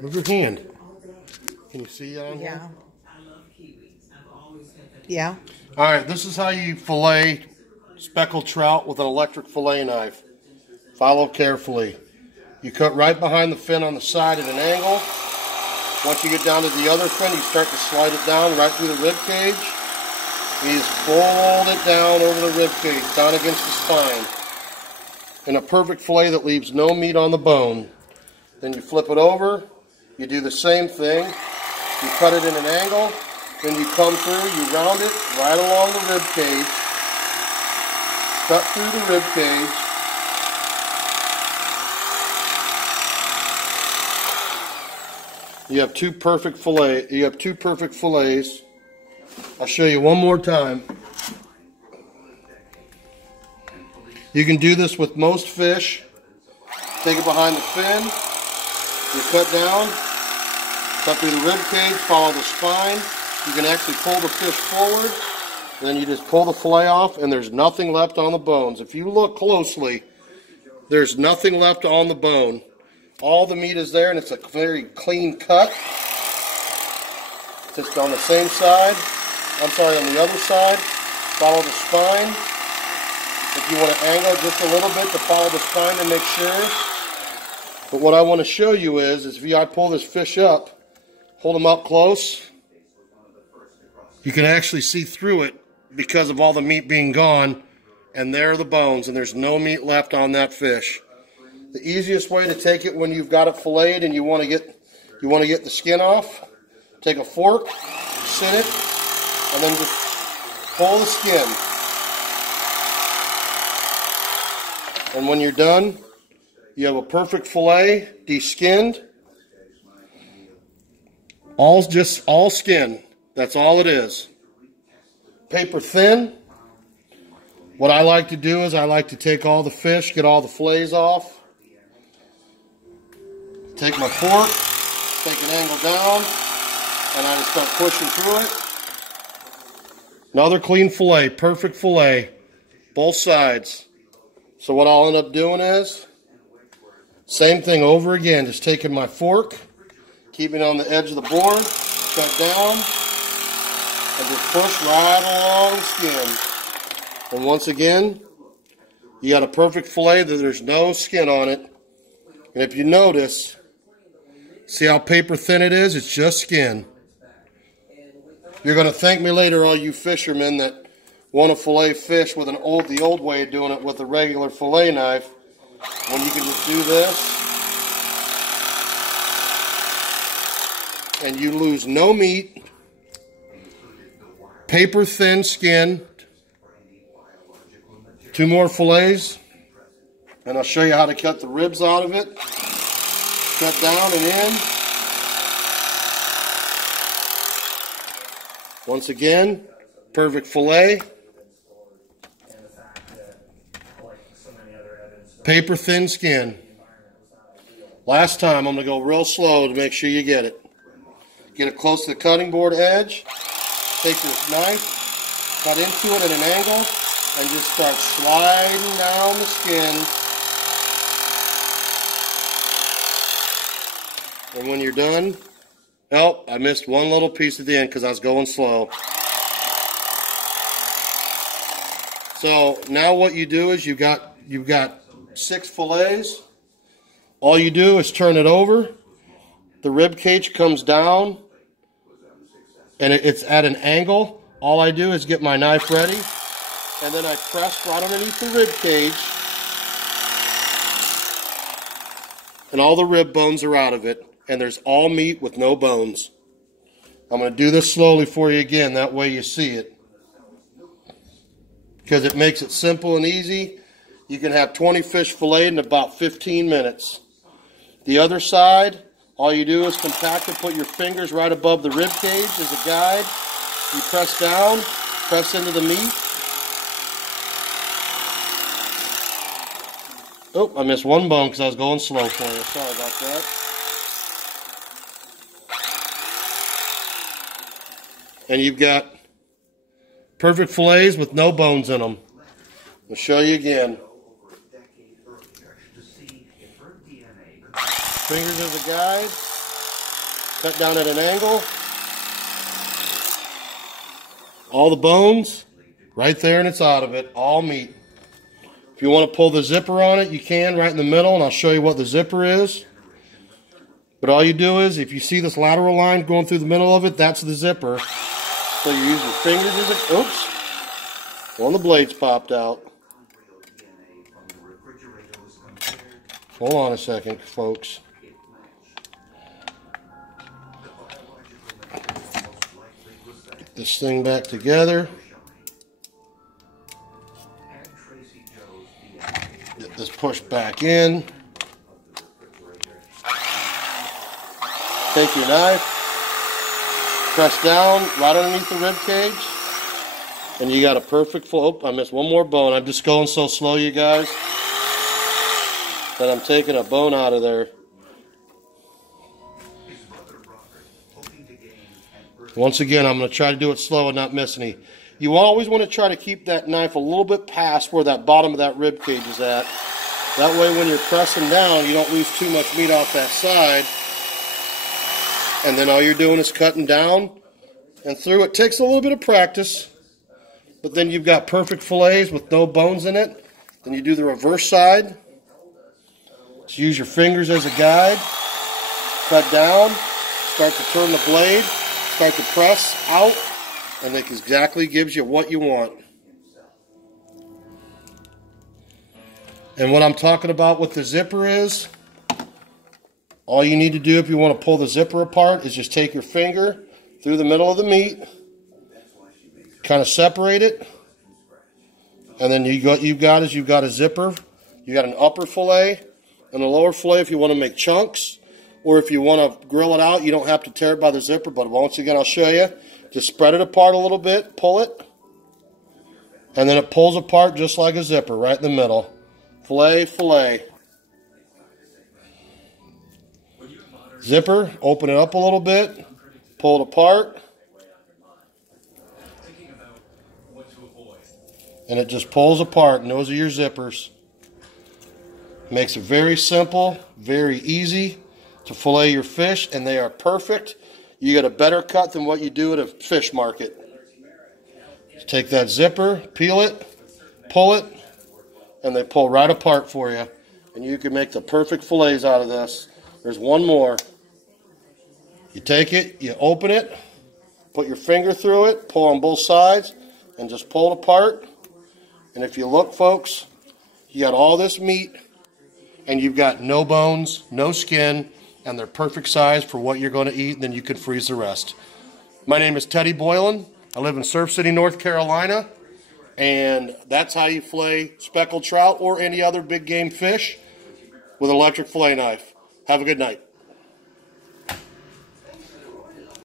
Move your hand. Can you see on here? Yeah. Yeah. All right, this is how you fillet speckled trout with an electric fillet knife. Follow carefully. You cut right behind the fin on the side at an angle. Once you get down to the other fin, you start to slide it down right through the rib cage. You just fold it down over the rib cage, down against the spine. In a perfect fillet that leaves no meat on the bone. Then you flip it over. You do the same thing. You cut it in an angle. Then you come through, you round it right along the rib cage. Cut through the rib cage. You have two perfect fillets. I'll show you one more time. You can do this with most fish. Take it behind the fin. You cut down, cut through the rib cage, follow the spine. You can actually pull the fish forward. Then you just pull the fillet off and there's nothing left on the bones. If you look closely, there's nothing left on the bone. All the meat is there and it's a very clean cut. Just on the same side. I'm sorry, on the other side. Follow the spine. If you want to angle it just a little bit to follow the spine to make sure. But what I want to show you is if I pull this fish up, hold him up close, you can actually see through it because of all the meat being gone, and there are the bones, and there's no meat left on that fish. The easiest way to take it when you've got it filleted and you want to get the skin off, take a fork, sit it, and then just pull the skin. And when you're done, you have a perfect fillet, de-skinned. All skin. That's all it is. Paper thin. What I like to do is I like to take all the fish, get all the fillets off. Take my fork, take an angle down, and I just start pushing through it. Another clean fillet, perfect fillet, both sides. So what I'll end up doing is, same thing over again, just taking my fork, keeping it on the edge of the board, cut down, and just push right along the skin. And once again, you got a perfect fillet that there's no skin on it. And if you notice, see how paper thin it is? It's just skin. You're going to thank me later, all you fishermen that want to fillet fish with the old way of doing it with a regular fillet knife, when you can just do this and you lose no meat, paper thin skin. Two more fillets, and I'll show you how to cut the ribs out of it. Cut down and in. Once again, perfect fillet. Paper thin skin. Last time, I'm going to go real slow to make sure you get it. Get it close to the cutting board edge. Take this knife, cut into it at an angle, and just start sliding down the skin. And when you're done, oh, I missed one little piece at the end because I was going slow. So now what you do is you've got 6 fillets. All you do is turn it over. The rib cage comes down, and it's at an angle. All I do is get my knife ready, and then I press right underneath the rib cage, and all the rib bones are out of it, and there's all meat with no bones. I'm going to do this slowly for you again, that way you see it, because it makes it simple and easy. You can have 20 fish filleted in about 15 minutes. The other side, all you do is compact it, put your fingers right above the rib cage as a guide. You press down, press into the meat. Oh, I missed one bone because I was going slow for you. Sorry about that. And you've got perfect fillets with no bones in them. I'll show you again. Fingers as a guide. cut down at an angle. All the bones, right there, and it's out of it, all meat. If you want to pull the zipper on it, you can right in the middle, and I'll show you what the zipper is. But all you do is, if you see this lateral line going through the middle of it, that's the zipper. So you use your fingers as a, oops, one of the blades popped out. Hold on a second, folks. Get this thing back together. Get this pushed back in. Take your knife, press down right underneath the rib cage, and you got a perfect full. Oh, I missed one more bone. I'm just going so slow, you guys, that I'm taking a bone out of there. Once again, I'm going to try to do it slow and not miss any. You always want to try to keep that knife a little bit past where that bottom of that rib cage is at. That way when you're pressing down, you don't lose too much meat off that side. And then all you're doing is cutting down and through. It takes a little bit of practice, but then you've got perfect fillets with no bones in it. Then you do the reverse side. Just use your fingers as a guide. Cut down, start to turn the blade, start to press out, and it exactly gives you what you want. And what I'm talking about with the zipper is, all you need to do if you want to pull the zipper apart is just take your finger through the middle of the meat, kind of separate it, and then you've got a zipper. You got an upper fillet and a lower fillet if you want to make chunks, or if you want to grill it out, you don't have to tear it by the zipper, but once again, I'll show you. Just spread it apart a little bit, pull it, and then it pulls apart just like a zipper right in the middle. Fillet, fillet. Zipper, open it up a little bit, pull it apart, and it just pulls apart, and those are your zippers. Makes it very simple, very easy to fillet your fish, and they are perfect. You get a better cut than what you do at a fish market. Just take that zipper, peel it, pull it, and they pull right apart for you. And you can make the perfect fillets out of this. There's one more. You take it, you open it, put your finger through it, pull on both sides, and just pull it apart. And if you look, folks, you got all this meat, and you've got no bones, no skin, and they're perfect size for what you're going to eat, and then you can freeze the rest. My name is Teddy Boylan. I live in Surf City, North Carolina, and that's how you fillet speckled trout or any other big game fish with an electric fillet knife. Have a good night.